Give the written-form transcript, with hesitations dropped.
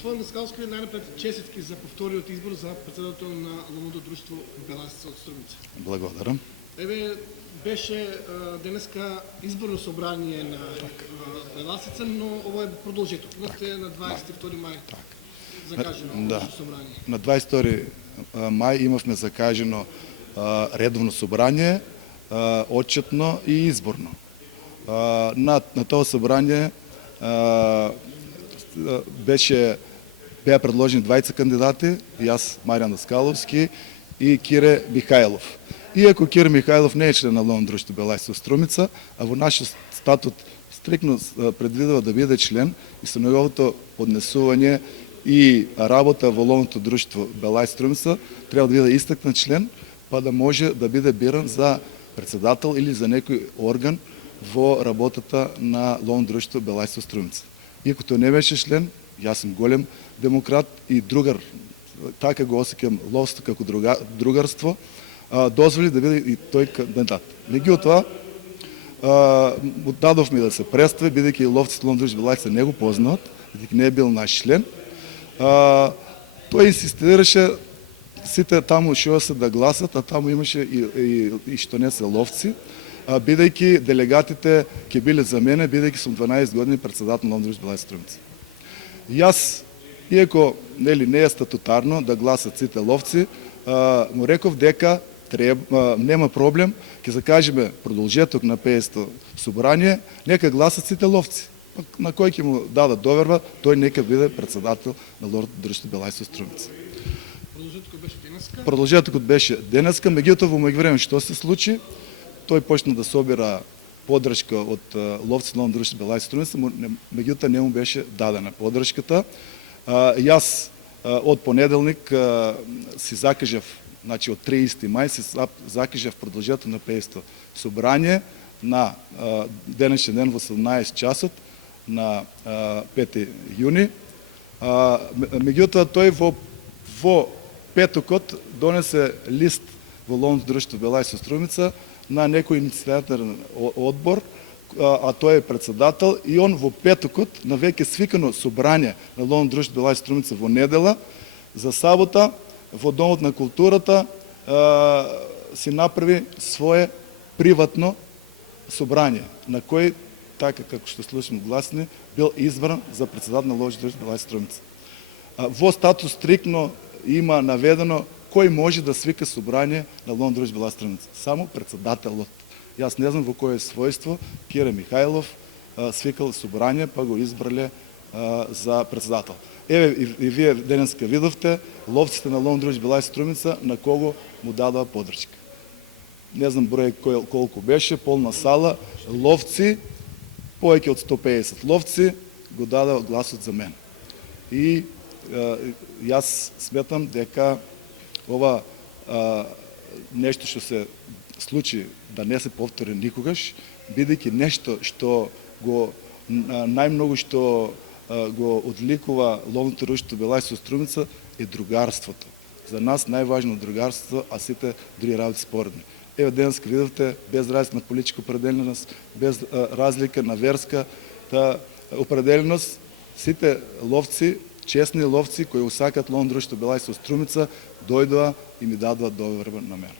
Господин Даскалски, най-напред честитки за повториот избор за председател на ловното друштво Беласица од Струмица. Благодарам. Еве, беше денеска изборно собрание на Беласица, но ова е продолжеток. Имате на 22 мај закажено собрание. На 22 мај имавме закажено редовно собрание, отчетно и изборно. На това събрание бяха предложени 20 кандидати, и аз, Мариан Даскаловски и Кире Михайлов. И ако Кире Михайлов не е член на ловно друштво Беласица Струмица, а во нашия статут стрикно предвидува да биде член и со неговото поднесување и работа во ловното друштво Беласица Струмица трябва да биде истакнат член, па да може да биде биран за председател или за некој орган во работата на ловно друштво Беласица Струмица. Иако тој не беше член, јас сум голем демократ и другар, така го осеќам ловство како другарство, дозволи да биде и тој кандидат. Меѓутоа, му дадовме да се представи, бидејќи ловците ловно друштво Беласица не го познаат, бидејќи не е бил наш член. Тој инсистираше сите таму што се да гласат, а таму имаше и што не се ловци, бидејќи делегатите ќе биле за мене, бидејќи сум 12 години председател на ловно друштво Беласица Струмица. Јас, иако не е статутарно да гласат сите ловци, му реков дека нема проблем, ќе закажеме продолжеток на 50 собрание, нека гласат сите ловци. На кој ќе му дадат доверба, тој нека биде председател на ловно друштво Беласица Струмица. Продолжетокот беше денеска, меѓутоа во меѓувреме што се случи, тој почна да собира поддршка од ловците на ловно друштво Беласица Струмица, меѓутоа не му беше дадена поддршката. Јас од понеделник си закажав, значи од 30 мај си закажав продолжеток на 50 собрание на денешен ден во 17 часот на 5 јуни. Меѓутоа тој во петокот донесе лист во ловното друштво Беласица Струмица на некој иницијативен одбор, а тој е председател, и он во петокот на веќе свикано собрание на ловно друштво Беласица Струмица во недела, за сабота во Домот на културата си направи свое приватно собрание, на кој, така како што слушам гласни, бил избран за председател на ловно друштво Беласица Струмица. Во статус стрикно има наведено кој може да свика собрание на ловно друштво Беласица Струмица. Само председателот. Јас не знам во кое својство Кире Михайлов свикал собрание, па го избрале за председател. Еве и вие денеска видовте ловците на ловно друштво Беласица Струмица на кого му дадоа поддршка. Не знам број колку беше, полна сала, ловци, повеќе од 150 ловци го дадоа гласот за мен. И јас сметам дека ова нешто што се случи да не се повтори никогаш, бидејќи нешто што го најмногу што го одликува ловното друштво Беласица Струмица е другарството. За нас најважно другарството, а сите други работи споредни. Еве денеска видовте, без разлика на политичка определеност, без разлика на верска определеност, сите ловци, честни ловци кои усакат ловно друштво Беласица Струмица, дојдоа и ми дадоа доверба на мене.